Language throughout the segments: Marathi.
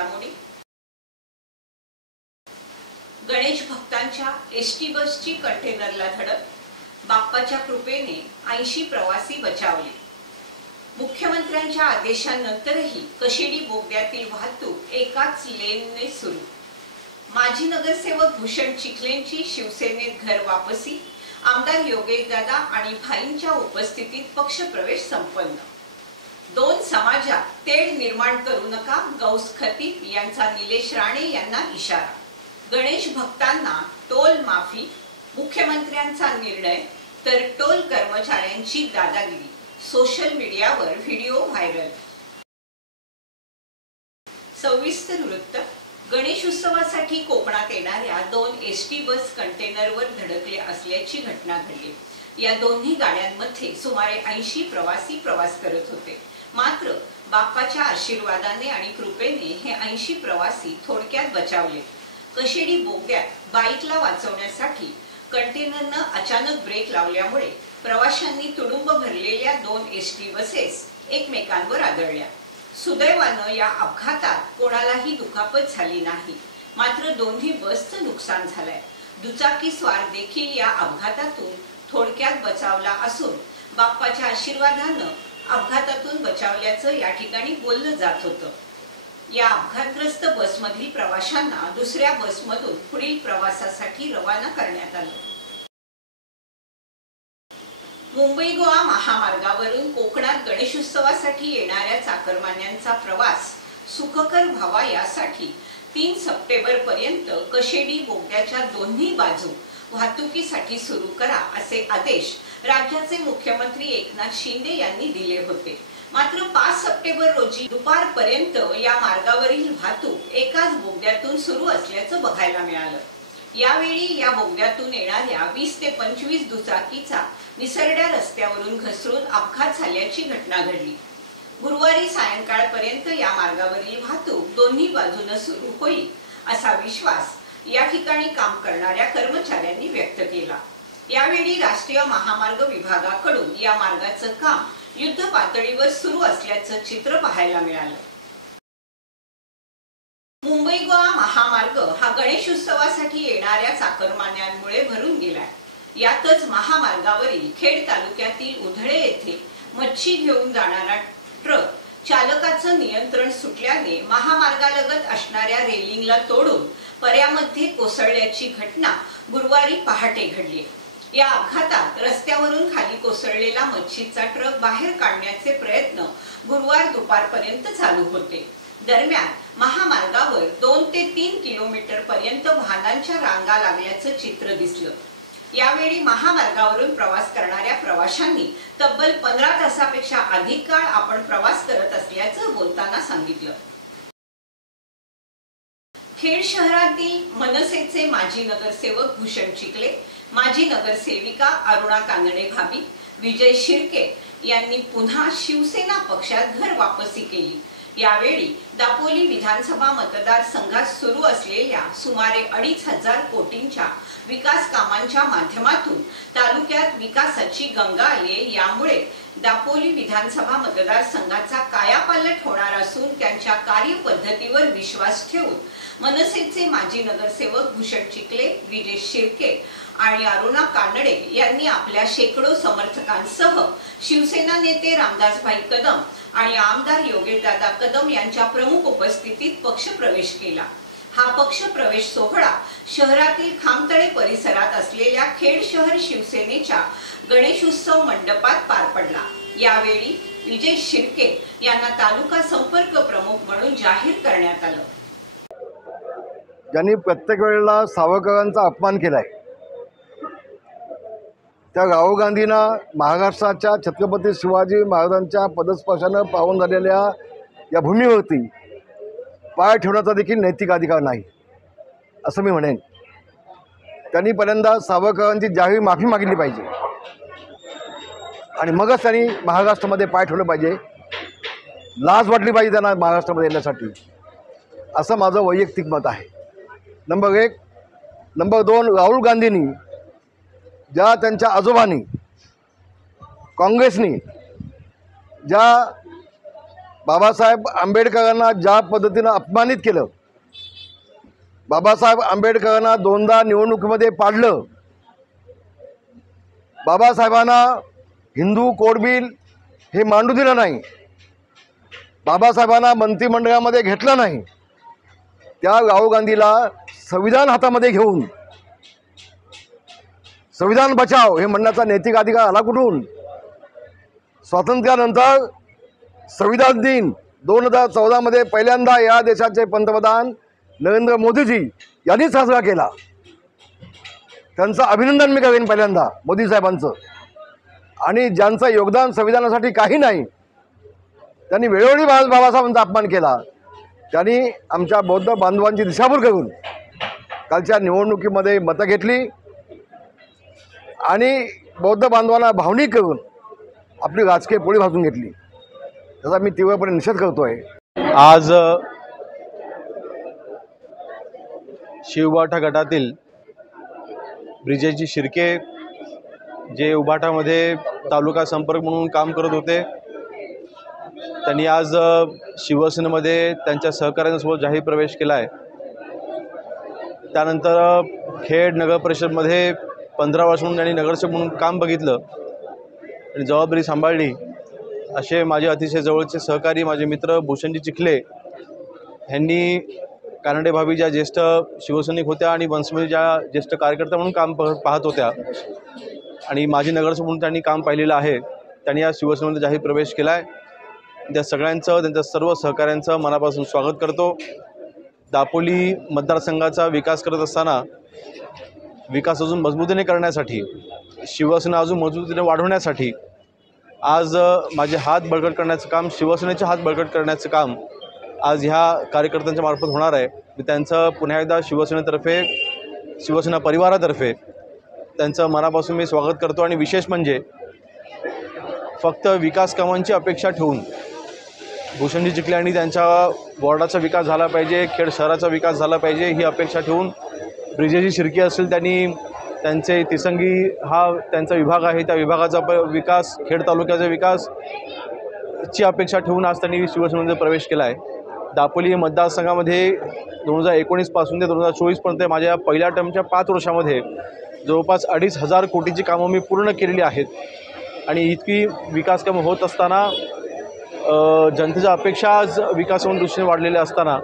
घडामोडी। गणेश भक्तांच्या एसटी बसची कंटेनरला धडक, बाप्पाच्या कृपेने 80 प्रवासी बचावले। मुख्यमंत्र्यांच्या आदेशानंतरही कशेडी बोगद्यातील वाहतूक एकाच लेनने सुरू। माजी नगरसेवक भूषण चिखलेंची शिवसेनेत घर वापसी, आमदार योगेशदादा आणि भाईंच्या उपस्थितीत पक्षप्रवेश संपन्न। दोन समाजात तेढ निर्माण करू नका, गौस खतीब यांचा निलेश राणे यांना इशारा। गणेश भक्तांना टोल माफी, मुख्यमंत्र्यांचा निर्णय तर टोल कर्मचाऱ्यांची दादागिरी, सोशल मीडियावर व्हिडिओ व्हायरल। सविस्तर वृत्त। गणेश उत्सवासाठी कोकणात येणाऱ्या 2 एसटी बस कंटेनरवर धडकले असल्याची घटना घडली। या दोन्ही गाड्यांमध्ये सुमारे 80 प्रवासी प्रवास करत होते। मात्र बाप्पाच्या आशीर्वादाने आणि कृपेने हे 80 प्रवासी थोडक्यात बचावले। कशेडी बोगद्यात बाईकला वाचवण्यासाठी कंटेनरनं अचानक ब्रेक लावल्यामुळे प्रवाशांनी तुडुंब भरलेल्या 2 एसटी बसेस एकमेकांवर आदळल्या। सुदैवानं या अपघातात कोणालाही दुखापत झाली नाही, मात्र दोन्ही बसचं नुकसान झालंय। दुचाकी स्वार देखील या अपघातातून थोडक्यात बचावला असून बाप्पाच्या आशीर्वादानं अपघातातून बचावल्याचं या ठिकाणी बोललं जात होतं। या अपघातग्रस्त बसमधील प्रवाशांना दुसऱ्या बसमधून पुढील प्रवासासाठी रवाना करण्यात आलं। मुंबई गोवा महामार्गावरून कोकणात गणेशोत्सवासाठी येणाऱ्या चाकरमान्यांचा प्रवास सुखकर व्हावा यासाठी 3 सप्टेंबर पर्यंत कशेडी बोगद्याच्या दोन्ही बाजू वाहतुकीसाठी सुरू करा असे आदेश राज्याचे मुख्यमंत्री एकनाथ शिंदे यांनी दिले होते। मात्र 5 सप्टेंबर रोजी दुपारपर्यंत या मार्गावरील वाहतूक एकाच बोगद्यातून सुरू असल्याचं बघायला मिळालं। यावेळी या बोगद्यातून येणाऱ्या 20 ते 25 दुचाकीचा निसरड्या रस्त्यावरून घसरून अपघात झाल्याची घटना घडली। गुरुवारी सायंकाळपर्यंत या मार्गावरील वाहतूक दोन्ही बाजूने सुरू होईल असा विश्वास या ठिकाणी काम करणाऱ्या कर्मचाऱ्यांनी व्यक्त केला। यावेळी राष्ट्रीय महामार्ग विभागाकडून या मार्गाचं काम युद्ध पातळीवर सुरू असल्याचं चित्र पाहायला मिळालं। मुंबई गोवा महामार्ग हा गणेश उत्सवासाठी येणाऱ्या चाकरमान्यांमुळे भरून गेलाय। यातच महामार्गावरील खेड तालुक्यातील उधळे येथे मच्छी घेऊन जाणारा ट्रक चालकाचं नियंत्रण सुटल्याने महामार्गालगत असणाऱ्या रेलिंगला तोडून पर्यामध्ये कोसळल्याची घटना गुरुवारी पहाटे घडली। या अपघातात रस्त्यावरून खाली कोसळलेला मच्छीचा ट्रक बाहेर काढण्याचे प्रयत्न गुरुवार दुपारपर्यंत चालू होते। दरम्यान महामार्गावर 2 ते 3 किलोमीटर पर्यंत वाहनांच्या रांगा लागल्याचं चित्र दिसलं। यावेळी महामार्गावरून प्रवास करणाऱ्या प्रवाशांनी तब्बल 15 तासापेक्षा अधिक काळ आपण प्रवास करत असल्याचं बोलताना सांगितलं। खेड शहरातील मनसेचे माजी नगरसेवक भूषण चिखले, माजी नगरसेविका अरुणा कानडे भाभी, विजय शिर्के यांनी पुन्हा शिवसेना पक्षात घर वापसी केली। यावेळी दापोली विधानसभा मतदारसंघात सुरू असलेल्या सुमारे 2,500 कोटींच्या विकास कामांच्या माध्यमातून तालुक्यात विकासाची गंगा आली। यामुळे दापोली विधानसभा मतदारसंघाचा कायापालट होणार असून त्यांच्या कार्यपद्धतीवर विश्वास ठेवून मनसेचे माजी नगरसेवक भूषण चिखले, विजय शिर्के आणि अरुणा कानडे यांनी आपल्या शेकडो समर्थकांसह शिवसेना नेते रामदासभाई कदम आणि आमदार योगेशदादा कदम यांच्या प्रमुख उपस्थितीत पक्षप्रवेश केला। हा पक्षप्रवेश सोहळा शहरातील खामतळे परिसरात असलेल्या खेड शहर शिवसेनेच्या गणेशोत्सव मंडपात पार पडला। यावेळी विजय शिर्के यांना तालुका संपर्क प्रमुख म्हणून जाहीर करण्यात आलं। ज्यांनी प्रत्येक वेळेला सावरकरांचा अपमान केलाय त्या राहुल गांधींना महाराष्ट्राच्या छत्रपती शिवाजी महाराजांच्या पदस्पर्शानं पावन झालेल्या या भूमीवरती पाय ठेवण्याचा देखील नैतिक अधिकार नाही असं मी म्हणेन। त्यांनी पहिल्यांदा सावरकरांची जाहीर माफी मागितली पाहिजे आणि मगच त्यांनी महाराष्ट्रामध्ये पाय ठेवलं पाहिजे। लाज वाटली पाहिजे त्यांना महाराष्ट्रामध्ये येण्यासाठी, असं माझं वैयक्तिक मत आहे। नंबर 1। नंबर 2, राहुल गांधींनी ज्या त्यांच्या आजोबांनी काँग्रेसनी ज्या बाबासाहेब आंबेडकरांना ज्या पद्धतीनं अपमानित केलं, बाबासाहेब आंबेडकरांना दोनदा निवडणुकीमध्ये पाडलं, बाबासाहेबांना हिंदू कोड बिल हे मांडू दिलं नाही, बाबासाहेबांना मंत्रिमंडळामध्ये घेतलं नाही, त्या राहुल गांधीला संविधान हातामध्ये घेऊन संविधान बचाव हे म्हणण्याचा नैतिक अधिकार आला कुठून? स्वातंत्र्यानंतर संविधान दिन 2014 मध्ये पहिल्यांदा या देशाचे पंतप्रधान नरेंद्र मोदीजी यांनी साजरा केला. त्यांचं अभिनंदन मी करेन पहिल्यांदा मोदी साहेबांचं. आणि ज्यांचं योगदान संविधानासाठी काही नाही, त्यांनी वेळोवेळी बाबासाहेबांचा अपमान केला, त्यांनी आमच्या बौद्ध बांधवांची दिशाभूल करून कालच्या निवडणुकीमध्ये मतं घेतली आणि बौद्ध बांधवांना भावनिक करून आपली राजकीय पोळी भाजून घेतली. त्याचा मी तीव्रपणे निषेध करतोय. आज शिवबाठा गटातील ब्रिजेशजी शिर्के जे उबाठामध्ये तालुका संपर्क म्हणून काम करत होते, त्यांनी आज शिवसेनेमध्ये त्यांच्या सहकाऱ्यांसोबत जाहीर प्रवेश केला आहे. त्यानंतर खेड नगर परिषदमध्ये 15 वर्ष म्हणून त्यांनी नगरसेवक म्हणून काम बघितलं आणि जबाबदारी सांभाळली. असे माझे अतिशय जवळचे सहकारी माझे मित्र भूषणजी चिखले यांनी कानडे भाभी ज्या ज्येष्ठ शिवसैनिक होत्या आणि वंशमती ज्या ज्येष्ठ कार्यकर्ता म्हणून काम पाहत होत्या आणि माजी नगरसेवक म्हणून त्यांनी काम पाहिलेलं आहे, त्यांनी या शिवसेनेमध्ये जाहीर प्रवेश केला आहे. त्या सगळ्यांचं, त्यांच्या सर्व सहकाऱ्यांचं मनापासून स्वागत करतो. दापोली मतदारसंघाचा विकास करत असताना विकास अजून मजबूतीने करण्यासाठी, शिवसेना अजून मजबूतीने वाढवण्यासाठी आज माझे हात बळकट करण्याचं काम, शिवसेनेचे हात बळकट करण्याचं काम आज ह्या कार्यकर्त्यांच्या मार्फत होणार आहे. मी त्यांचं पुन्हा एकदा शिवसेनेतर्फे, शिवसेना परिवारातर्फे त्यांचं मनापासून मी स्वागत करतो. आणि विशेष म्हणजे फक्त विकास कामांची अपेक्षा ठेवून भूषणजी चिखले यांनी त्यांच्या वॉर्डाचा विकास झाला पाहिजे, खेड शहराचा विकास झाला पाहिजे ही अपेक्षा ठेवून, ब्रिजेशजी शिर्के असतील त्यांनी त्यांचे तिसंगी हा त्यांचा विभाग आहे, त्या विभागाचा विकास, खेड तालुक्याचा विकास ची अपेक्षा ठेवून आज त्यांनी शिवसेनेमध्ये प्रवेश केला आहे. दापोली मतदारसंघामध्ये 2019 पासून ते 2024 पर्यंत माझ्या पहिल्या टर्मच्या 5 वर्षामध्ये जवळपास 2,500 कोटीची कामं मी पूर्ण केलेली आहेत. आणि इतकी विकास कामं होत असताना, जनतेच्या अपेक्षा आज विकासाच्या दृष्टीने वाढलेल्या असताना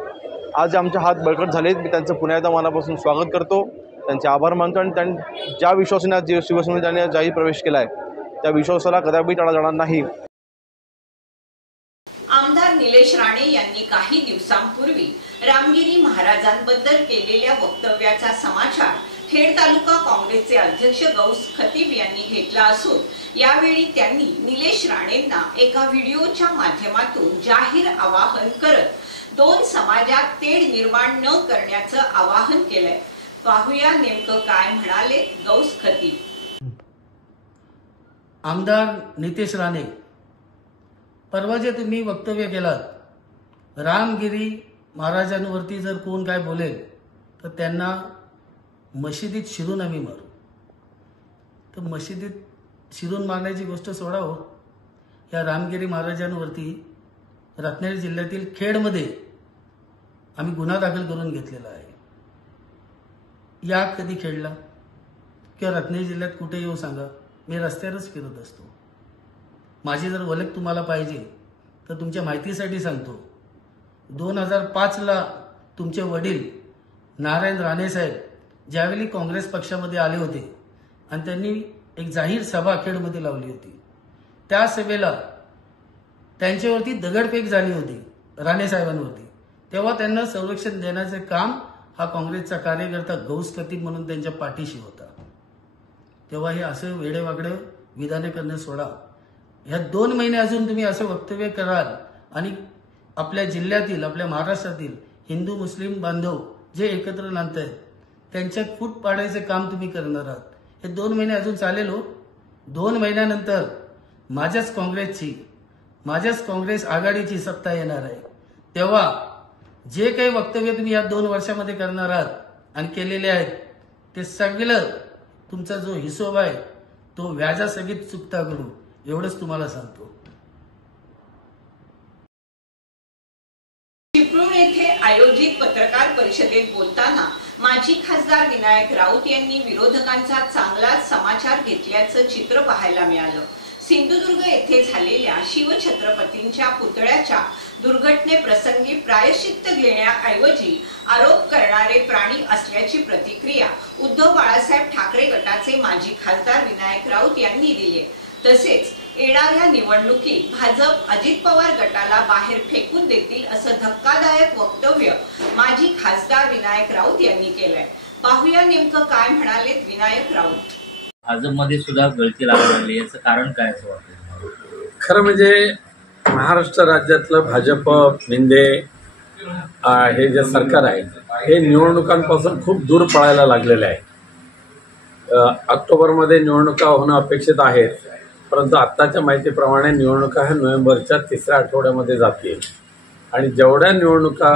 आज आमचे हात बळकट झालेत. मी त्यांचं पुन्हा एकदा मनापासून स्वागत करतो, त्यांचे आभार मानतो आणि त्यांनी ज्या विश्वासाने आज शिवसेनेत त्यांनी जाहीर प्रवेश केला आहे त्या विश्वासाला कदापि टाळा जाणार नाही. आमदार निलेश राणे यांनी काही दिवसांपूर्वी रामगिरी महाराजांबद्दल केलेल्या वक्तव्याचा समाचार खेड तालुका काँग्रेसचे अध्यक्ष गौस खतीब यांनी घेतला असून यावेळी त्यांनी निलेश राणेंना एका व्हिडिओच्या माध्यमातून जाहीर आवाहन करत 2 समाजात तेढ निर्माण न करण्याचं आवाहन केलंय. पाहूया नेमकं काय म्हणाले गौस खतीब. आमदार नितेश राणे, परवा जे तुम्ही वक्तव्य केलात, रामगिरी महाराजांवरती जर कोण काय बोलेल तर त्यांना मशिदीत शिरून आम्ही मारू. तर मशिदीत शिरून मारण्याची गोष्ट सोडा हो. या रामगिरी महाराजांवरती रत्नागिरी जिल्ह्यातील खेडमध्ये आम्ही गुन्हा दाखल करून घेतलेला आहे. या कधी खेडला किंवा रत्नागिरी जिल्ह्यात कुठे येऊ सांगा, मी रस्त्यावरच फिरत असतो. माझी जर ओळख तुम्हाला पाहिजे तर तुमच्या माहितीसाठी सांगतो, 2005ला तुमचे वडील नारायण राणे साहेब ज्यावेळी काँग्रेस पक्षामध्ये आले होते आणि त्यांनी एक जाहीर सभा खेडमध्ये लावली होती, त्या सभेला त्यांच्यावरती दगडफेक झाली होती राणे साहेबांवरती. तेव्हा त्यांना संरक्षण देण्याचे काम हा काँग्रेसचा कार्यकर्ता गौस खतीब म्हणून त्यांच्या पाठीशी होता. तेव्हा हे असं वेडेवाकडे विधाने करणे सोडा. ह्या 2 महिने अजून तुम्ही असं वक्तव्य कराल आणि आपल्या जिल्ह्यातील, आपल्या महाराष्ट्रातील हिंदू मुस्लिम बांधव जे एकत्र नांदत आहेत त्यांच्यात फूट पाडायचे काम तुम्ही करणार आहात. हे 2 महिने अजून चालेल हो. 2 महिन्यानंतर माझ्याच काँग्रेस आघाडीची सत्ता येणार आहे. तेव्हा जे काही वक्तव्य तुम्ही या 2 वर्षामध्ये करणार आहात आणि केलेले आहेत ते सगळं तुमचा जो हिशोब आहे तो व्याजासहित चुकता करू, एवढंच तुम्हाला सांगतो. येथे आयोजित पत्रकार परिषदेत बोलताना माजी खासदार विनायक राऊत यांनी विरोधकांचा चांगलाच समाचार घेतल्याचं चित्र पाहायला मिळालं. सिंधुदुर्ग येथे झालेल्या शिवछत्रपतींच्या पुतळ्याच्या दुर्घटनेप्रसंगी प्रायश्चित्त घेण्याऐवजी आरोप करणारे प्राणी असल्याची प्रतिक्रिया उद्धव बाळासाहेब ठाकरे गटाचे माजी खासदार विनायक राऊत यांनी दिली. तसेच येणाऱ्या निवडणुकीत भाजप अजित पवार गटाला बाहेर फेकून देतील असं धक्कादायक वक्तव्य माजी खासदार विनायक राऊत यांनी केलंय. पाहूया नेमकं काय म्हणालेत विनायक राऊत. भाजपमध्ये सुद्धा गळती लागू लागली, याचं कारण काय असं वाटतं? खरं म्हणजे महाराष्ट्र राज्यातलं भाजप मिंदे हे जे सरकार आहे हे निवडणुकांपासून खूप दूर पळायला लागलेले आहे. ऑक्टोबरमध्ये निवडणुका होणं अपेक्षित आहेत, परंतु आत्ताच्या माहितीप्रमाणे निवडणुका ह्या नोव्हेंबरच्या तिसऱ्या आठवड्यामध्ये जातील आणि जेवढ्या निवडणुका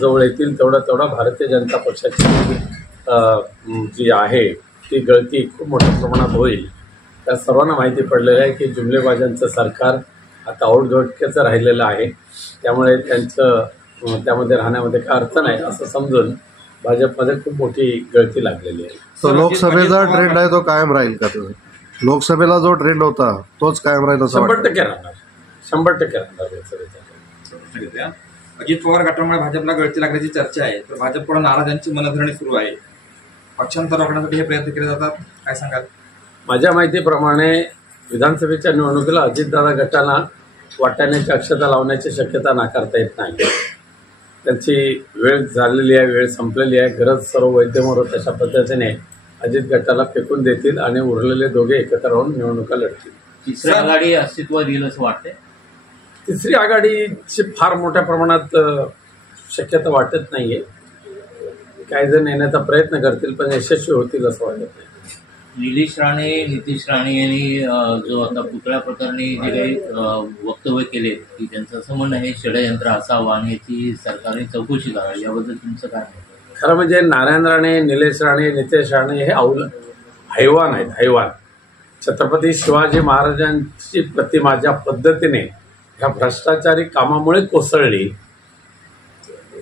जवळ येतील तेवढा भारतीय जनता पक्षाची जी आहे ती गळती खूप मोठ्या प्रमाणात होईल. त्या सर्वांना माहिती पडलेलं आहे की जुमलेबाजांचं सरकार आता औटघटकेचं राहिलेलं आहे, त्यामुळे त्यांचं त्यामध्ये राहण्यामध्ये काय अर्थ नाही असं समजून भाजपमध्ये खूप मोठी गळती लागलेली आहे. तो लोकसभेचा ट्रेंड आहे तो कायम राहील का? लोकसभेला जो ट्रेंड होता तोच कायम राहील? 100% राहणार, 100% राहणार लोकसभेचा. अजित पवार गटामुळे भाजपला गळती लागण्याची चर्चा आहे, तर भाजपकडून नाराजांची मनधरणी सुरू आहे. पक्षांतर रोखण्यासाठी हे प्रयत्न केले जातात, काय सांगाल? माझ्या माहितीप्रमाणे विधानसभेच्या निवडणुकीला अजितदादा गटाला वाटाण्याची अक्षता लावण्याची शक्यता नाकारता येत नाही. त्यांची वेळ झालेली आहे, वेळ संपलेली आहे. गरज सर्व वैद्यमोर तशा पद्धतीने अजित गटाला फेकून देतील आणि उरलेले दोघे एकत्र राहून निवडणुका लढतील. तिसरी आघाडी अस्तित्वात येईल असं वाटतंय? तिसरी आघाडीची फार मोठ्या प्रमाणात शक्यता वाटत नाहीये. काही जण येण्याचा प्रयत्न करतील पण यशस्वी होतील असं वाटत नाही. निलेश राणे, नितीश राणे यांनी जो आता पुतळ्या प्रकरणी जे काही वक्तव्य केले की त्यांचं असं म्हणणं हे षडयंत्र असावं आणि याची सरकारने चौकशी करावी, याबद्दल तुमचं काय? खरं म्हणजे नारायण राणे, निलेश राणे, नितेश राणे हे हैवान आहेत, हैवान. छत्रपती शिवाजी महाराजांची प्रतिमा ज्या पद्धतीने ह्या भ्रष्टाचारी कामामुळे कोसळली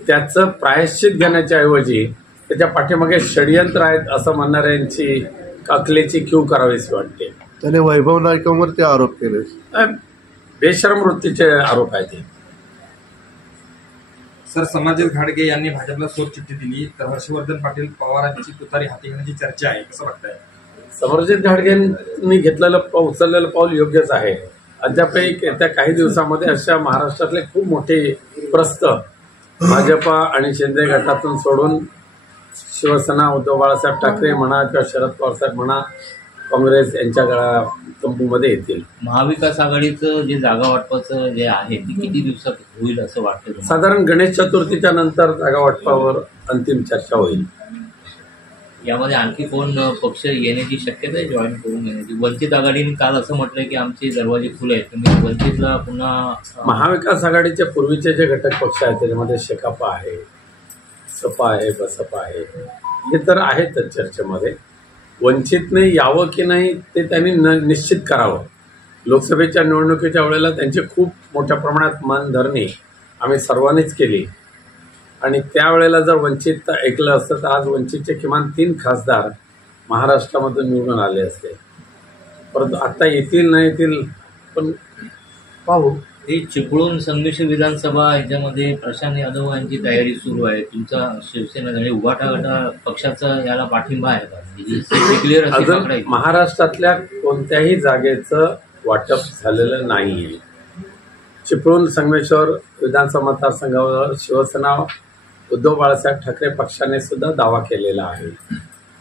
त्याचं प्रायश्चित घेण्याच्या ऐवजी त्याच्या पाठीमागे षडयंत्र आहेत असं म्हणणाऱ्यांची अकलेची क्यू करावीशी वाटते. त्याने वैभव नाईकांवरती आरोप केले, बेशरम वृत्तीचे आरोप आहेत. सर, समरजित घाडगे यांनी भाजपला चिठ्ठी दिली, तर हर्षवर्धन पाटील पवारांची तुतारी हाती घेण्याची चर्चा आहे, कसं वाटतंय? समरजित घाडगेंनी उचललेलं पाऊल योग्यच आहे. अद्यापही येत्या काही दिवसामध्ये अशा महाराष्ट्रातले खूप मोठे प्रस्त भाजपा आणि शिंदे गटातून सोडून शिवसेना, उद्धव बाळासाहेब ठाकरे म्हणा किंवा शरद पवार साहेब म्हणा, काँग्रेस यांच्या तंबूमध्ये येतील. महाविकास आघाडीचं जे जागा वाटपाचं जे आहे ते किती दिवसात होईल असं वाटतं? साधारण गणेश चतुर्थीच्या नंतर जागा वाटपावर अंतिम चर्चा होईल. यामध्ये आणखी कोण पक्ष येण्याची शक्यता आहे, जॉईन करून येण्याची? वंचित आघाडीने काल असं म्हटलंय की आमचे दरवाजे खुले आहेत, तुम्ही वंचितला पुन्हा. महाविकास आघाडीचे पूर्वीचे जे घटक पक्ष आहेत त्याच्यामध्ये शेकापा आहे, सपा आहे, बसपा आहे, हे तर आहेतच चर्चेमध्ये. वंचितने यावं की नाही ते त्यांनी निश्चित करावं. लोकसभेच्या निवडणुकीच्या वेळेला त्यांची खूप मोठ्या प्रमाणात मनधरणी आम्ही सर्वांनीच केली आणि त्यावेळेला जर वंचित ऐकलं असतं तर आज वंचितचे किमान 3 खासदार महाराष्ट्रामधून निवडून आले असते. परंतु आता येतील नाही येतील पण पाहू. ही चिपळूण संमिश्र विधानसभा याच्यामध्ये प्रशांत यादव यांची तयारी सुरू आहे. तुमचा शिवसेना आणि उभाटा गटा पक्षाचा याला पाठिंबा आहे का? अजून महाराष्ट्रातल्या कोणत्याही जागेचं वाटप झालेलं नाहीये. चिपळूण संगमेश्वर विधानसभा मतदारसंघावर शिवसेना, उद्धव बाळासाहेब ठाकरे पक्षाने सुद्धा दावा केलेला आहे.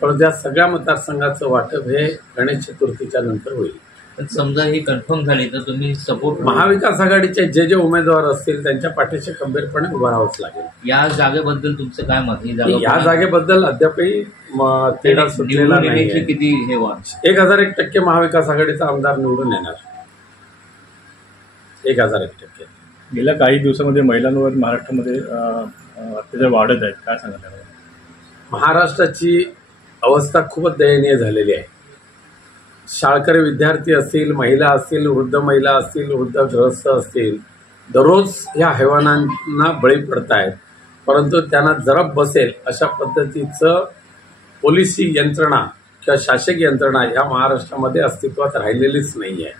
परंतु या सगळ्या मतदारसंघाचं वाटप हे गणेश चतुर्थीच्या नंतर होईल. पण समजा ही कन्फर्म झाली तर तुम्ही सपोर्ट, महाविकास आघाडीचे जे उमेदवार असतील त्यांच्या पाठीशी खंबीरपणे उभं राहावंच लागेल. या जागेबद्दल तुमचं काय मत? या जागेबद्दल अद्यापही तेढा सुटलेला नाही. किती हे वाट? 1001% महाविकास आघाडीचा आमदार निवडून येणार. 1001%. गेल्या काही दिवसामध्ये महिलांवर महाराष्ट्रामध्ये अत्याचार वाढत आहेत, काय सांगाल? महाराष्ट्राची अवस्था खूपच दयनीय झालेली आहे. शाळकरी विद्यार्थी असतील, महिला असतील, वृद्ध महिला असतील, वृद्ध गृहस्थ असतील, दररोज ह्या हैवानांना बळी पडत आहेत. परंतु त्यांना जरब बसेल अशा पद्धतीचं पोलिसी यंत्रणा किंवा शासकीय यंत्रणा या महाराष्ट्रामध्ये अस्तित्वात राहिलेलीच नाही आहे.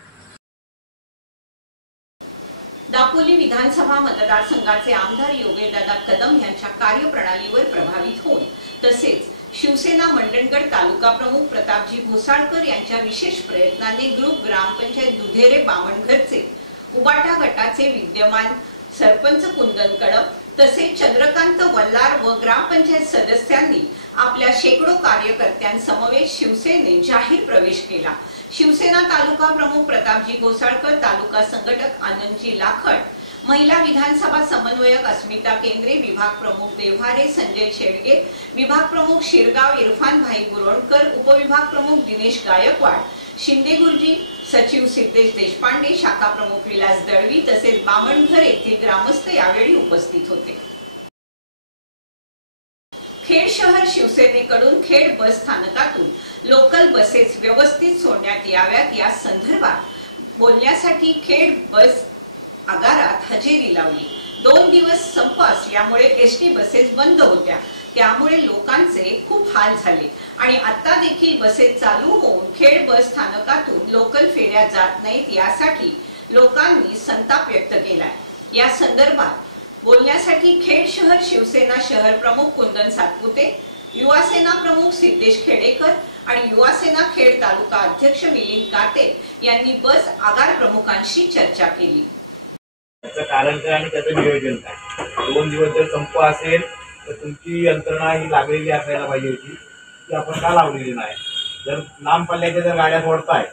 दापोली विधानसभा मतदारसंघाचे आमदार योगेशदादा कदम यांच्या कार्यप्रणालीवर प्रभावित होऊन तसेच शिवसेना मंडणगड तालुका प्रमुख प्रतापजी घोसाळकर यांच्या विशेष प्रयत्नाने ग्रुप ग्रामपंचायत दुधेरे बामणघरचे उबाटा गटाचे विद्यमान सरपंच कुंदन कडप तसेच चंद्रकांत वल्लार व ग्रामपंचायत सदस्यांनी आपल्या शेकडो कार्यकर्त्यांसमवेत शिवसेनेत जाहीर प्रवेश केला. शिवसेना तालुका प्रमुख प्रतापजी घोसाळकर, तालुका संघटक आनंदजी लाखट, महिला विधानसभा समन्वयक अस्मिता केंद्रे, विभाग प्रमुख देवहारे संजय शेडगे, विभाग प्रमुख शिरगाव इरफान भाई गुरोणकर, उपविभाग प्रमुख दिनेश गायकवाड, शिंदे गुरुजी, सचिव सिद्धेश देशपांडे, शाखा प्रमुख विलास दळवी तसेच बामणघर येथील ग्रामस्थ यावेळी उपस्थित होते. खेड शहर शिवसेनेकडून खेड बस स्थानकातून लोकल बसेस व्यवस्थित सोडण्यात याव्यात या संदर्भात बोलण्यासाठी खेड बस आगारात हजेरी लावली. 2 दिवस संप असल्यामुळे एसटी बसेस बंद होत्या, त्यामुळे लोकांचे खूप हाल झाले आणि आता देखील बसेस चालू होऊन खेड बस स्थानकातून लोकल फेऱ्या जात नाहीत यासाठी लोकांनी संताप व्यक्त केलाय. या संदर्भात बोलण्यासाठी खेड शहर शिवसेना शहर प्रमुख कुंदन सातपुते, युवा सेना प्रमुख सिद्धेश खेडेकर आणि युवा सेना खेड तालुका अध्यक्ष मिलिंद काते यांनी बस आगार प्रमुखांशी चर्चा केली. त्याचं कारण काय आणि त्याचं नियोजन काय. 2 दिवस जर संप असेल तर तुमची यंत्रणा ही लागलेली असायला पाहिजे होती, की आपण का लावलेली नाही. जर लांब पल्ल्याच्या जर गाड्या सोडताय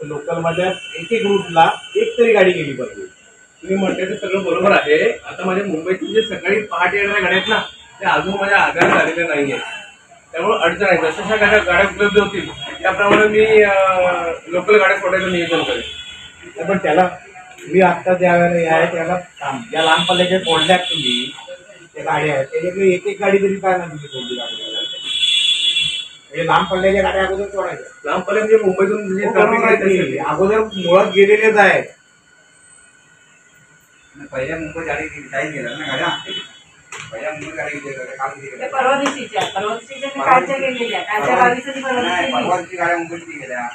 तर लोकलमध्ये एक रूटला एक तरी गाडी गेली पाहिजे. तुम्ही म्हणताय ते सगळं बरोबर आहे. आता माझ्या मुंबईतून जे सकाळी पहाटे येणाऱ्या गाड्या आहेत ना, त्या अजून माझ्या आगार झालेल्या नाही आहेत. त्यामुळे अडचण आहे. जशा गाड्या उपलब्ध होतील त्याप्रमाणे मी लोकल गाड्या सोडायचं नियोजन करेन. पण त्याला मी आत्ता त्याला ज्या लांब पल्ल्याच्या सोडल्यात तुम्ही त्या गाड्या आहेत त्याच्याकडे एक गाडी तरी काय नाही सोडली म्हणजे लांब पल्ल्याच्या गाड्या अगोदर सोडायच्या. लांब पल्ल्या म्हणजे मुंबईतून जे ट्रॅफिक अगोदर मुळात गेलेलेच आहेत. पहिल्या मुंबई गाडी काही गेल्या ना गाड्या, पहिल्या मुंबई गाडी गेल्या काल गेल्या परवा दिवशीच्या कालच्या गेलेल्या परवा दिवशी गाड्या मुंबईत गेल्या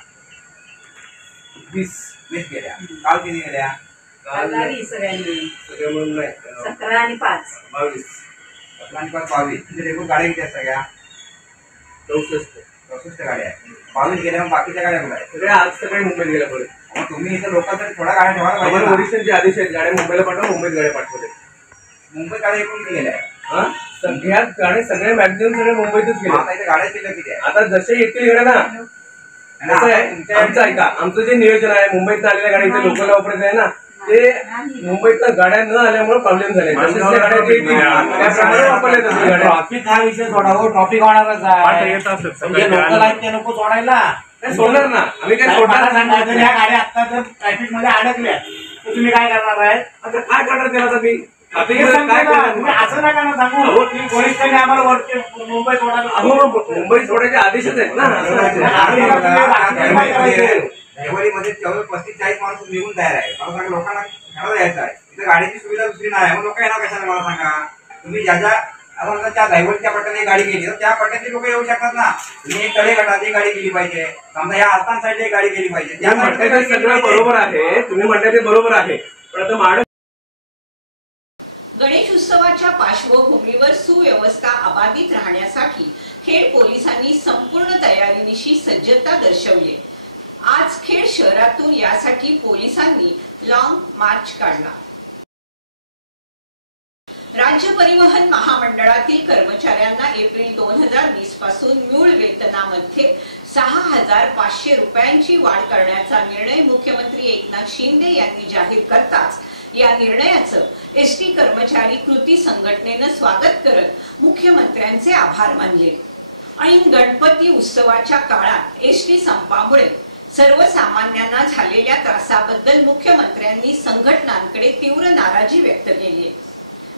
20 गेल्या. काल किती गेल्या? सगळ्यांनी 17 आणि 5 22. 17 आणि 5 22. म्हणजे एकूण गाड्या किती आहेत सगळ्या? 64 गाड्या आहेत. 22 गेल्या. मग बाकीच्या गाड्या कुठे आहेत? सगळ्या आज सकाळी मुंबईत गेल्या. पुढे मग तुम्ही इथं लोकांसाठी थोडा गाड्या ठेवायला पाहिजे. ओरिजिनलचे आदेश आहेत, गाड्या मुंबईला पाठवा, मुंबईत गाड्या पाठवले. मुंबई गाड्या एकूण किती गेल्या? ह्या गाड्या सगळे मॅक्झिमम सगळे मुंबईतच गेले. आता इथे गाड्या किती किती आहे? आता जसे येतील गाड्या ना, आमचं ऐका, आमचं जे नियोजन आहे मुंबईत आलेल्या गाड्या इथे लोकलला वापरायचं आहे ना, ते मुंबईतल्या गाड्या न आल्यामुळे प्रॉब्लेम झाले. ट्रॉफिक हा विषय सोडावं. ट्रॉफिक होणारच आहे. लोकल आहेत ते नको सोडायला. सोडणार ना आम्ही. काय सोडणार सांगायचं ह्या गाड्या आता जर ट्रॅफिक मध्ये अडकल्या तर तुम्ही काय करणार आहे? आता काय करणार त्याला आता मी असं नका ना सांगू. पोलिसांनी आम्हाला मुंबई सोडायला मुंबई सोडायचे आदेशच आहेत ना. हिवाळीमध्ये 35-40 माणूस निघून तयार आहे. मला सांगा लोकांना घराला यायचं आहे. इथं गाडीची सुविधा दुसरी नाही. मग लोक येणार कशाला मला सांगा. तुम्ही ज्याच्या आता त्या दैवलच्या पट्ट्याने गाडी गेली तर त्या पट्ट्यातली लोक येऊ शकतात ना. तुम्ही एक तळे गटात एक गाडी गेली पाहिजे. समजा या आस्थान साईडला एक गाडी गेली पाहिजे. त्या सगळं बरोबर आहे. तुम्ही म्हणताय ते बरोबर आहे. पण आता गणेश उत्सवाच्या पार्श्वभूमीवर सुव्यवस्था अबाधित राहण्यासाठी खेड पोलिसांनी संपूर्ण तयारीनिशी सज्जता दर्शवली. आज खेड शहरातून यासाठी पोलिसांनी लॉंग मार्च काढला. राज्य परिवहन महामंडळातील कर्मचाऱ्यांना एप्रिल 2020 पासून मूळ वेतनामध्ये 6,500 रुपयांची वाढ करण्याचा निर्णय मुख्यमंत्री एकनाथ शिंदे यांनी जाहीर करताच या निर्णयाचं एसटी कर्मचारी कृती संघटनेनं स्वागत करत मुख्यमंत्र्यांचे आभार मानले. ऐन गणपती उत्सवाच्या काळात एसटी संपामुळे सर्वसामान्यांना झालेल्या त्रासाबद्दल मुख्यमंत्र्यांनी संघटनांकडे तीव्र नाराजी व्यक्त केली.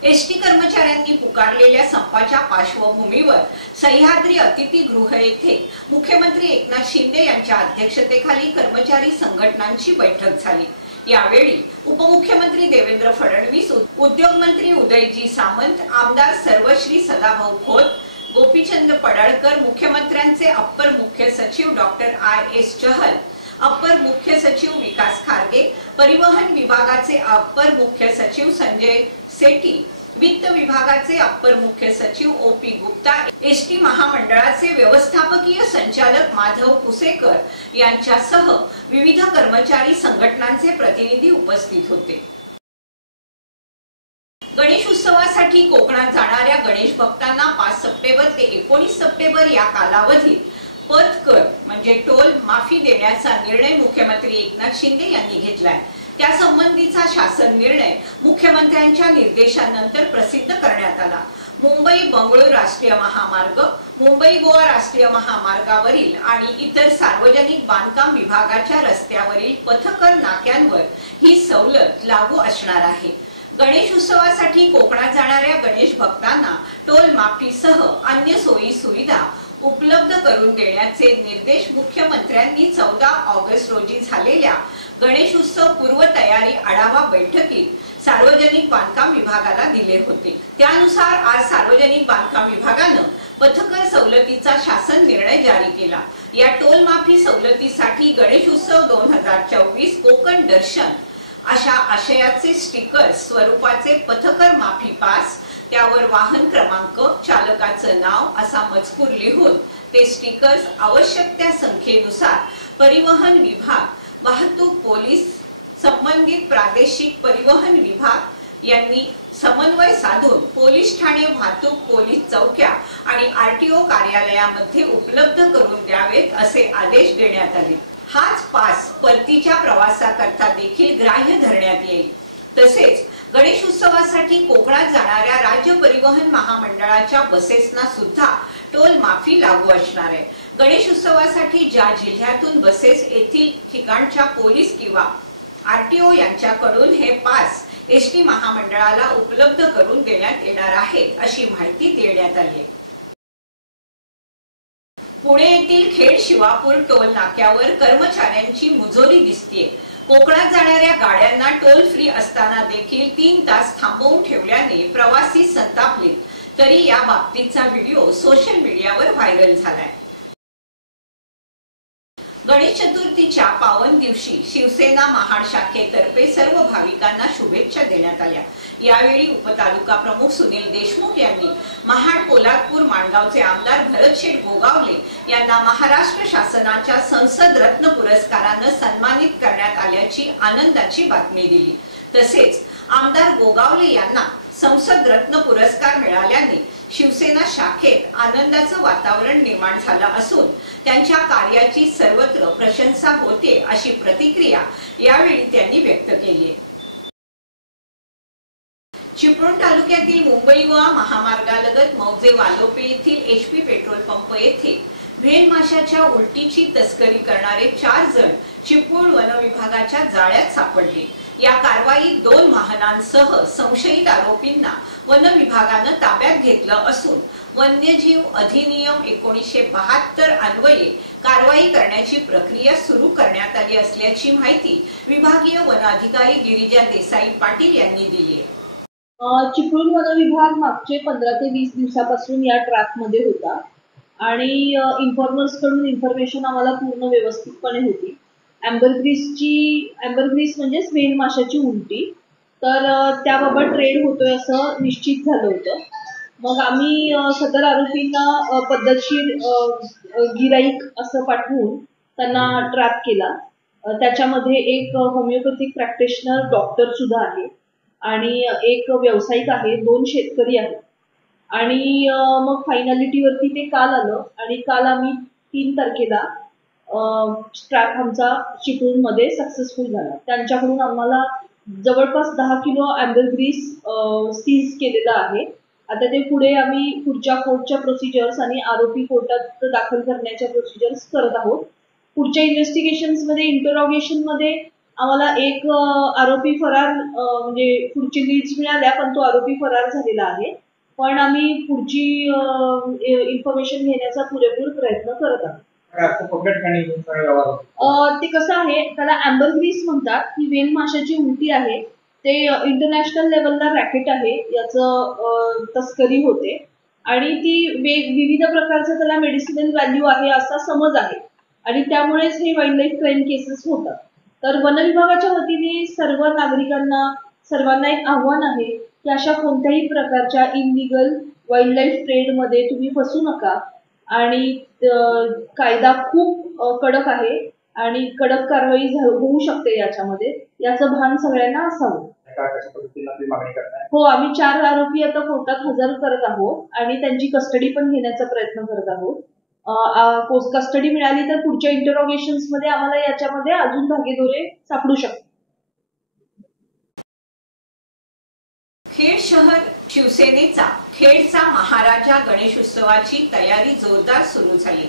एसटी कर्मचाऱ्यांनी पुकारलेल्या संपाच्या पार्श्वभूमीवर सह्याद्री अतिथीगृह येथे मुख्यमंत्री एकनाथ शिंदे यांच्या अध्यक्षतेखाली कर्मचारी संघटनांची बैठक झाली. यावेळी उपमुख्यमंत्री देवेंद्र फडणवीस, उद्योगमंत्री उदयजी सामंत, आमदार सर्वश्री सदाभाऊ खोत, गोपीचंद पडळकर, मुख्यमंत्र्यांचे अप्पर मुख्य सचिव डॉक्टर IS चहल, अप्पर मुख्य सचिव विकास खारगे, परिवहन विभागाचे अप्पर मुख्य सचिव संजय सेठी, वित्त विभागाचे अप्पर मुख्य सचिव OP गुप्ता, एसटी महामंडळाचे व्यवस्थापकीय संचालक माधव कुसेकर यांच्यासह विविध कर्मचारी संघटनांचे प्रतिनिधी उपस्थित होते। गणेश उत्सवासाठी कोकणात जाणाऱ्या गणेश भक्तांना 5 सप्टेंबर ते 19 सप्टेंबर या कालावधीत पथकर म्हणजे टोल माफी देण्याचा निर्णय मुख्यमंत्री एकनाथ शिंदे यांनी घेतलाय। त्यासंबंधीचा शासन निर्णय मुख्यमंत्र्यांच्या निर्देशानंतर प्रसिद्ध करण्यात आला। मुंबई बंगळुरू राष्ट्रीय महामार्ग, मुंबई गोवा राष्ट्रीय महामार्गावरील आणि इतर सार्वजनिक बांधकाम विभागाच्या रस्त्यावरील पथकर नाक्यांवर ही सवलत लागू असणार आहे। गणेश उत्सवासाठी कोकणात जाणाऱ्या गणेश भक्तांना टोल माफीसह अन्य सोयी सुविधा उपलब्ध करून देण्याचे निर्देश मुख्यमंत्र्यांनी 14 ऑगस्ट रोजी झालेल्या गणेश उत्सव पूर्व तयारी आढावा बैठकीत सार्वजनिक बांधकाम विभागाला दिले होते। त्यानुसार आज सार्वजनिक बांधकाम विभागाने पथकर सवलतीचा शासन निर्णय जारी केला। या टोल माफी सवलतीसाठी गणेश उत्सव 2024 कोकण दर्शन अशा आशयाचे स्टिकर्स स्वरूपाचे पथकर माफी पास, त्यावर वाहन क्रमांक, चालकाचं नाव असा मजकूर लिहून ते स्टिकर्स आवश्यक त्या संख्येनुसार परिवहन विभाग, वाहतूक पोलीस, संबंधित प्रादेशिक परिवहन विभाग यांनी समन्वय साधून पोलीस ठाणे, वाहतूक पोलीस चौक्या आणि RTO कार्यालयामध्ये उपलब्ध करून द्यावेत असे आदेश देण्यात आले। हाच पास परतीच्या प्रवासाकरता देखील ग्राह्य धरण्यात येईल। तसेच गणेश उत्सवासाठी कोकणात जाणाऱ्या राज्य परिवहन महामंडळाच्या बसेसना सुद्धा टोल माफी लागू असणार आहे। गणेश उत्सवासाठी ज्या जिल्ह्यातून बसेस येथील ठिकाणच्या पोलीस किंवा RTO यांच्याकडून हे पास एसटी महामंडळाला उपलब्ध करून देण्यात येणार आहेत अशी माहिती देण्यात आली आहे। पुणे येथील खेड शिवापूर टोल नाक्यावर कर्मचाऱ्यांची मुजोरी दिसतेय। कोकणात जाणाऱ्या गाड्यांना टोल फ्री असताना देखील 3 तास थांबवून ठेवल्याने प्रवासी संतापले, तरी या बाबतीचा व्हिडिओ सोशल मीडियावर व्हायरल झालाय। गणेश चतुर्थीच्या पावन दिवशी शिवसेना महाड शाखेतर्फे सर्व भाविकांना शुभेच्छा देण्यात आल्या। यावेळी उपतालुका प्रमुख सुनील देशमुख यांनी महाड, पोलादपूर, माणगावचे आमदार भरतशेठ गोगावले यांना महाराष्ट्र शासनाच्या संसद रत्न पुरस्काराने सन्मानित करण्यात आल्याची आनंदाची बातमी दिली। तसेच आमदार गोगावले यांना संसद रत्न पुरस्कार मिळाल्याने शिवसेना शाखेत आनंदाचं वातावरण निर्माण झालं असून त्यांच्या कार्याची सर्वत्र प्रशंसा होते अशी प्रतिक्रिया यावेळी त्यांनी व्यक्त केली। चिपळूण तालुक्यातील मुंबई गोवा महामार्गालगत मौजे वालोपे येथील HP पेट्रोल पंप येथे व्हेल माशाच्या उलटीची तस्करी करणारे 4 जण चिपळूण वन विभागाच्या जाळ्यात सापडले। या कारवाईत 2 वाहनांसह संशयित आरोपींना वन विभागाने ताब्यात घेतलं असून वन्यजीव अधिनियम 1972 अन्वये कारवाई करण्याची प्रक्रिया सुरू करण्यात आली असल्याची माहिती विभागीय वन अधिकारी गिरिजा देसाई पाटील यांनी दिली आहे। चिपळूण वन विभाग मागचे 15 ते 20 दिवसापासून या ट्रॅकमध्ये होता आणि इन्फॉर्मर्सकडून इन्फॉर्मेशन आम्हाला पूर्ण व्यवस्थितपणे होती। ॲम्बरग्रीस म्हणजे व्हेल माशाची उलटी, तर त्याबाबत ट्रेड होतोय असं निश्चित झालं होतं। मग आम्ही सदर आरोपींना पद्धतशीर गिराईक असं पाठवून त्यांना ट्रॅप केला। त्याच्यामध्ये एक होमिओपॅथिक प्रॅक्टिशनर डॉक्टर सुद्धा आहे आणि एक व्यावसायिक आहे, 2 शेतकरी आहेत आणि मग फायनॅलिटीवरती ते काल आलं आणि काल आम्ही 3 तारखेला ट्रॅप आमचा चिपळूणमध्ये सक्सेसफुल झाला। त्यांच्याकडून आम्हाला जवळपास 10 किलो ॲम्बरग्रीस सीज केलेला आहे। आता ते पुढे आम्ही पुढच्या कोर्टच्या प्रोसिजर्स आणि आरोपी कोर्टात दाखल करण्याच्या प्रोसिजर्स करत आहोत। पुढच्या इन्व्हेस्टिगेशन्समध्ये इंटरोगेशनमध्ये आम्हाला एक आरोपी फरार म्हणजे पुढची लीड्स मिळाल्या, पण तो आरोपी फरार झालेला आहे। पण आम्ही पुढची इन्फॉर्मेशन घेण्याचा पुरेपूर प्रयत्न करत आहोत। ते कसं आहे, त्याला अँबरग्रीस म्हणतात. ही वेल माशाची उंटी आहे. ते इंटरनॅशनल लेवलला रॅकेट आहे. याचं तस्करी होते आणि ती विविध प्रकारचं त्याला मेडिसिनल व्हॅल्यू आहे असा समज आहे आणि त्यामुळेच हे वाईल्ड लाईफ क्राईम केसेस होतात. तर वन विभागाच्या वतीने सर्व नागरिकांना, सर्वांना एक आव्हान आहे की अशा कोणत्याही प्रकारच्या इलिगल वाईल्ड लाईफ ट्रेडमध्ये तुम्ही फसू नका आणि कायदा खूप कडक आहे आणि कडक कारवाई होऊ शकते याच्यामध्ये. याचं भान सगळ्यांना असावं. हो, आम्ही 4 आरोपी आता कोर्टात हजर करत आहोत आणि त्यांची कस्टडी पण घेण्याचा प्रयत्न करत आहोत. कस्टडी मिळाली तर पुढच्या इंटरोगेशन्स मध्ये आम्हाला याच्यामध्ये अजून धागेदोरे सापडू शकतात. खेड शहर शिवसेनेचा खेडचा महाराजा गणेशोत्सवाची तयारी जोरदार सुरू झाली.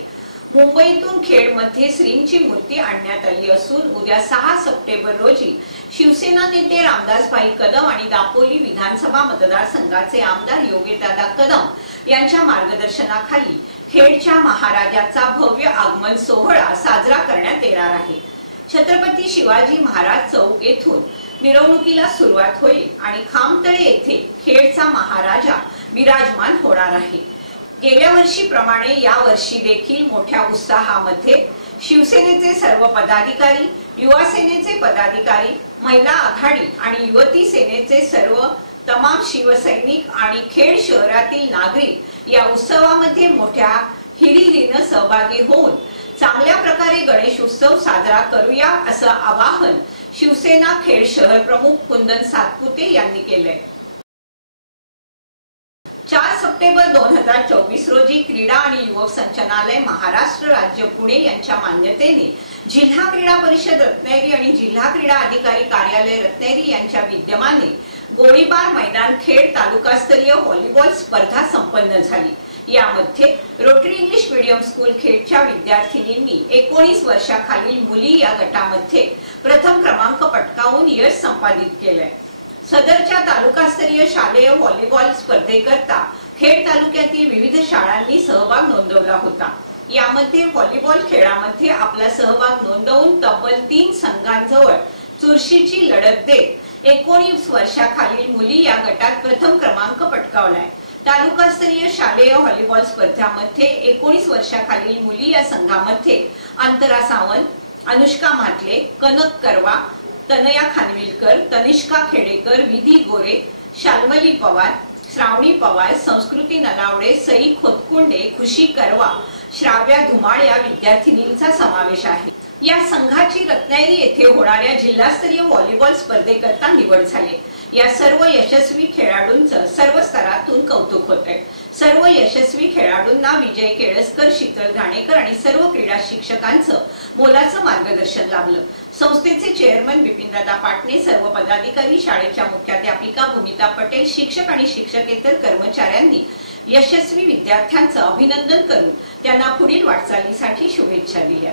मुंबईतून खेडमध्ये श्रींची मूर्ती आणण्यात आली असून उद्या 6 सप्टेंबर रोजी शिवसेना नेते रामदासभाई कदम आणि दापोली विधानसभा मतदारसंघाचे आमदार योगेशदादा कदम यांच्या मार्गदर्शनाखाली खेडच्या महाराजाचा भव्य आगमन सोहळा साजरा करण्यात येणार आहे. छत्रपती शिवाजी महाराज चौक येथून मिरवणुकीला सुरुवात होईल आणि खामतळे येथे खेडचा महाराजा विराजमान होणार आहे. गेल्या वर्षीप्रमाणे या वर्षी देखील मोठ्या उत्साहामध्ये शिवसेनेचे सर्व पदाधिकारी, युवा सेनेचे पदाधिकारी, महिला आघाडी आणि युवती सेनेचे सर्व तमाम शिवसैनिक आणि खेड शहरातील नागरिक या उत्सवामध्ये मोठ्या हिरिरीने सहभागी होऊन चांगल्या प्रकारे गणेश उत्सव साजरा करूया असं आवाहन शिवसेना खेड शहर प्रमुख कुंदन सातपुते यांनी केलंय. 4 सप्टेंबर 2024 रोजी क्रीडा आणि युवक संचालनालय महाराष्ट्र राज्य पुणे यांच्या मान्यतेने जिल्हा क्रीडा परिषद रत्नागिरी आणि जिल्हा क्रीडा अधिकारी कार्यालय रत्नागिरी यांच्या विद्यमाने गोळीबार मैदान खेड तालुकास्तरीय व्हॉलीबॉल स्पर्धा संपन्न झाली. यामध्ये रोटरी इंग्लिश मीडियम स्कूल खेडच्या विद्यार्थिनींनी 19 वर्षाखालील मुली या गटामध्ये प्रथम क्रमांक पटकावून यश संपादित केलंय. सदरच्या तालुकास्तरीय शालेय व्हॉलीबॉल स्पर्धेकरता खेड तालुक्यातील विविध शाळांनी सहभाग नोंदवला होता. यामध्ये व्हॉलीबॉल खेळामध्ये आपला सहभाग नोंदवून तब्बल 3 संघांजवळ चुरशीची लढत देत 19 वर्षाखालील मुली या गटात प्रथम क्रमांक पटकावलाय. तालुकास्तरीय शालेय व्हॉलीबॉल स्पर्धामध्ये 19 वर्षाखालील मुली या संघामध्ये अंतरा सावंत, अनुष्का म्हात्रे, कनक करवा, तनया खानविलकर, तनिष्का खेडेकर, विधी गोरे, शाल्मली पवार, श्रावणी पवार, संस्कृती नलावडे, सई खोतकुंडे, खुशी करवा, श्राव्या धुमाळ या विद्यार्थिनींचा समावेश आहे. या संघाची रत्नागिरी येथे होणाऱ्या जिल्हास्तरीय व्हॉलीबॉल स्पर्धेकरता निवड झाली. या सर्व यशस्वी खेळाडूंचं सर्व स्तरातून कौतुक होतंय. सर्व यशस्वी खेळाडूंना विजय केळसकर, शीतल घाणेकर आणि सर्व क्रीडा शिक्षकांचं मोलाचं मार्गदर्शन लाभलं. संस्थेचे चेअरमन बिपिनदादा पाटणे, सर्व पदाधिकारी, शाळेच्या मुख्याध्यापिका भूमिता पटेल, शिक्षक आणि शिक्षकेतर कर्मचाऱ्यांनी यशस्वी विद्यार्थ्यांचं अभिनंदन करून त्यांना पुढील वाटचालीसाठी शुभेच्छा दिल्या.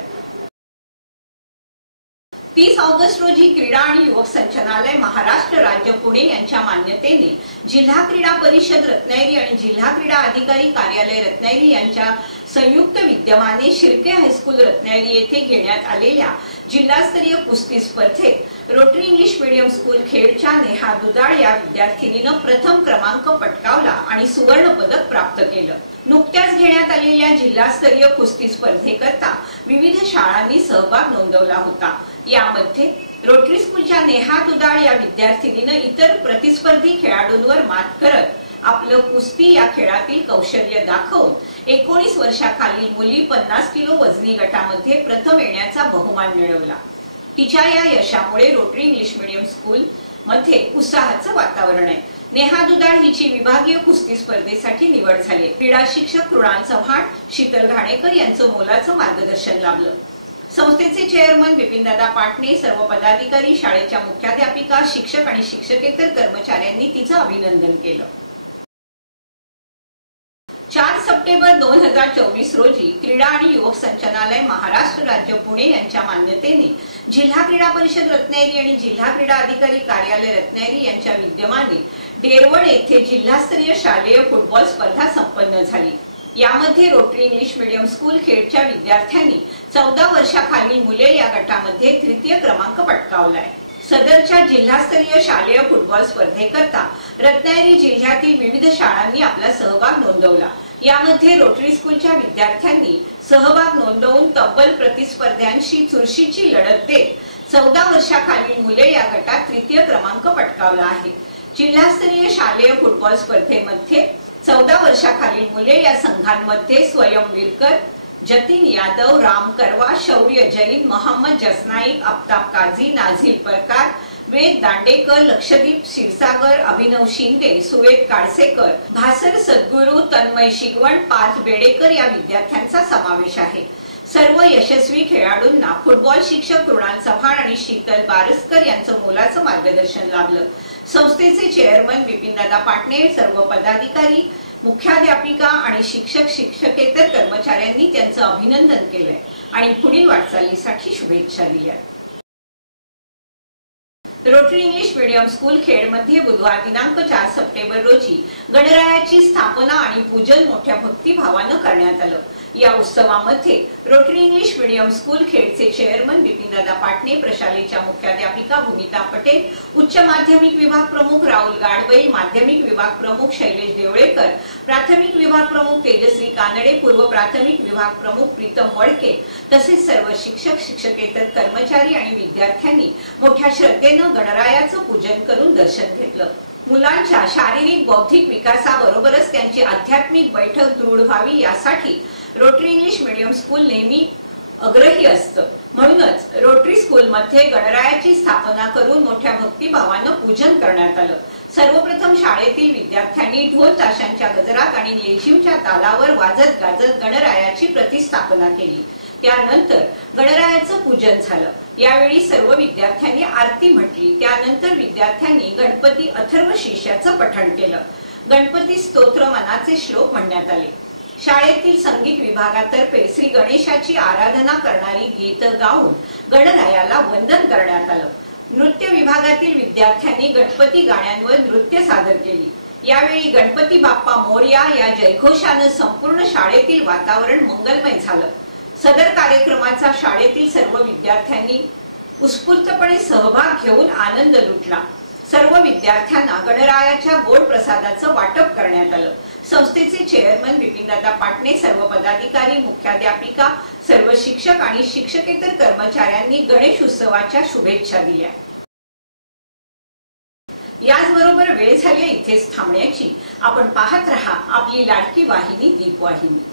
30 ऑगस्ट रोजी क्रीडा आणि युवक संचालनालय महाराष्ट्र राज्य पुणे यांच्या मान्यतेने जिल्हा क्रीडा परिषद रत्नागिरी आणि जिल्हा क्रीडा अधिकारी कार्यालय रत्नागिरी यांच्या संयुक्त विद्यमाने शिर्के हायस्कूल रत्नागिरी येथे घेण्यात आलेल्या जिल्हास्तरीय कुस्ती स्पर्धेत रोटरी इंग्लिश मीडियम स्कूल खेडच्या नेहा दुधाळ या विद्यार्थिनीनं प्रथम क्रमांक पटकावला आणि सुवर्ण पदक प्राप्त केलं. नुकत्याच घेण्यात आलेल्या जिल्हास्तरीय कुस्ती स्पर्धेकरता विविध शाळांनी सहभाग नोंदवला होता. यामध्ये रोटरी स्कूलच्या नेहा दुधाळ या विद्यार्थिनीनं इतर प्रतिस्पर्धी खेळाडूंवर मात करत आपलं कुस्ती या खेळातील कौशल्य दाखवून 19 वर्षाखालील मुली 50 किलो वजनी गटामध्ये प्रथम येण्याचा बहुमान मिळवला. तिच्या या यशामुळे रोटरी इंग्लिश मीडियम स्कूल मध्ये उत्साहाचं वातावरण आहे. नेहा दुधाळ हिची विभागीय कुस्ती स्पर्धेसाठी निवड झाली. क्रीडा शिक्षक कृणाल चव्हाण, शीतल घाणेकर यांचं मोलाचं मार्गदर्शन लाभलं. संस्थेचे चेअरमन बिपिनदादा पाटणे, सर्व पदाधिकारी, शाळेच्या मुख्याध्यापिका, शिक्षक आणि शिक्षकेतर कर्मचाऱ्यांनी तिचं अभिनंदन केलं. 4 सप्टेंबर 2024 रोजी क्रीडा आणि युवक संचालनालय महाराष्ट्र राज्य पुणे यांच्या मान्यतेने जिल्हा क्रीडा परिषद रत्नागिरी आणि जिल्हा क्रीडा अधिकारी कार्यालय रत्नागिरी यांच्या विद्यमाने डेरवड येथे जिल्हास्तरीय शालेय फुटबॉल स्पर्धा संपन्न झाली. यामध्ये रोटरी इंग्लिश मीडियम स्कूल खेडच्या विद्यार्थ्यांनी 14 वर्षाखालील मुले या गटामध्ये तृतीय क्रमांक पटकावलाय। सदरच्या जिल्हास्तरीय शालेय फुटबॉल स्पर्धेकरता रत्नागिरी जिल्ह्यातील विविध शाळांनी आपला सहभाग नोंदवला। यामध्ये रोटरी स्कूलच्या विद्यार्थ्यांनी सहभाग नोंदवून तब्बल प्रतिस्पर्ध्यांशी चुरशीची लढत देत 14 वर्षाखालील मुले या गटात तृतीय क्रमांक पटकावला आहे। जिल्हास्तरीय शालेय फुटबॉल स्पर्धेमध्ये 14 वर्षाखालील मुले या संघांमध्ये स्वयं विरकर, जतीन यादव, राम करवा, शौर्य जैन, मोहम्मद जसनाईक, आफ्ताब काझी, नाझील परकार, वेद दांडेकर, लक्षदीप क्षीरसागर, अभिनव शिंदे, सुवेद काळसेकर, भासर सद्गुरू, तन्मय शिगवण, पार्थ बेडेकर या विद्यार्थ्यांचा समावेश आहे। सर्व यशस्वी खेळाडूंना फुटबॉल शिक्षक कृणाल चव्हाण आणि शीतल बारसकर यांचं मोलाचं मार्गदर्शन लाभलं। संस्थेचे चेअरमन विपिनदादा पाटणे, सर्व पदाधिकारी, मुख्याध्यापिका आणि शिक्षक शिक्षकेतर कर्मचाऱ्यांनी त्यांचं अभिनंदन केलंय आणि पुढील वाटचालीसाठी शुभेच्छा दिल्या। रोटरी इंग्लिश मीडियम स्कूल खेडमध्ये बुधवार दिनांक 4 सप्टेंबर रोजी गणरायाची स्थापना आणि पूजन मोठ्या भक्तिभावानं करण्यात आलं। या उत्सवामध्ये रोटरी इंग्लिश मीडियम स्कूल खेडचे चेअरमन विपिनदादा पाटणे, प्रशालेच्या मुख्याध्यापिका भूमिता पटेल, उच्च माध्यमिक विभाग प्रमुख राहुल गाडवैल, माध्यमिक विभाग प्रमुख शैलेश देवळेकर, प्राथमिक विभाग प्रमुख तेजश्री कानडे, पूर्व प्राथमिक विभाग प्रमुख प्रीतम वडके तसेच सर्व शिक्षक शिक्षकेतर कर्मचारी आणि विद्यार्थ्यांनी मोठ्या श्रद्धेनं गणरायाचं पूजन करून दर्शन घेतलं। मुलांच्या शारीरिक बौद्धिक विकासाबरोबरच त्यांची आध्यात्मिक बैठक दृढ व्हावी यासाठी रोटरी इंग्लिश मीडियम स्कूल नेहमी अग्रही असतं। म्हणूनच रोटरी स्कूलमध्ये गणरायाची स्थापना करून मोठ्या भक्तिभावानं पूजन करण्यात आलं। सर्वप्रथम शाळेतील विद्यार्थ्यांनी ढोल ताशांच्या गजरात आणि लेझीमच्या तालावर वाजत गाजत गणरायाची प्रतिष्ठापना केली। त्यानंतर गणरायाचं पूजन झालं। यावेळी सर्व विद्यार्थ्यांनी आरती म्हटली। त्यानंतर विद्यार्थ्यांनी गणपती अथर्व शीर्षाचं पठण केलं। गणपती स्तोत्र मनाचे श्लोक म्हणण्यात आले। शाळेतील संगीत विभागातर्फे श्री गणेशाची आराधना करणारी गीत गाऊन गणरायाला वंदन करण्यात आलं। नृत्य विभागातील विद्यार्थ्यांनी गणपती गाण्यांवर नृत्य सादर केली। यावेळी गणपती बाप्पा मोरया या जयघोषानं संपूर्ण शाळेतील वातावरण मंगलमय झालं। सदर कार्यक्रमाचा शाळेतील सर्व विद्यार्थ्यांनी उत्स्फूर्तपणे सहभाग घेऊन आनंद लुटला। सर्व विद्यार्थ्यांना गणरायाच्या गोड प्रसादाचं वाटप करण्यात आलं। संस्थेचे चेअरमन विपिनदादा पाटणे, सर्व पदाधिकारी, मुख्याध्यापिका, सर्व शिक्षक आणि शिक्षकेतर कर्मचाऱ्यांनी गणेश उत्सवाच्या शुभेच्छा दिल्या। याचबरोबर वेळ झाली इथेच थांबण्याची। आपण पाहत रहा आपली लाडकी वाहिनी दीपवाहिनी।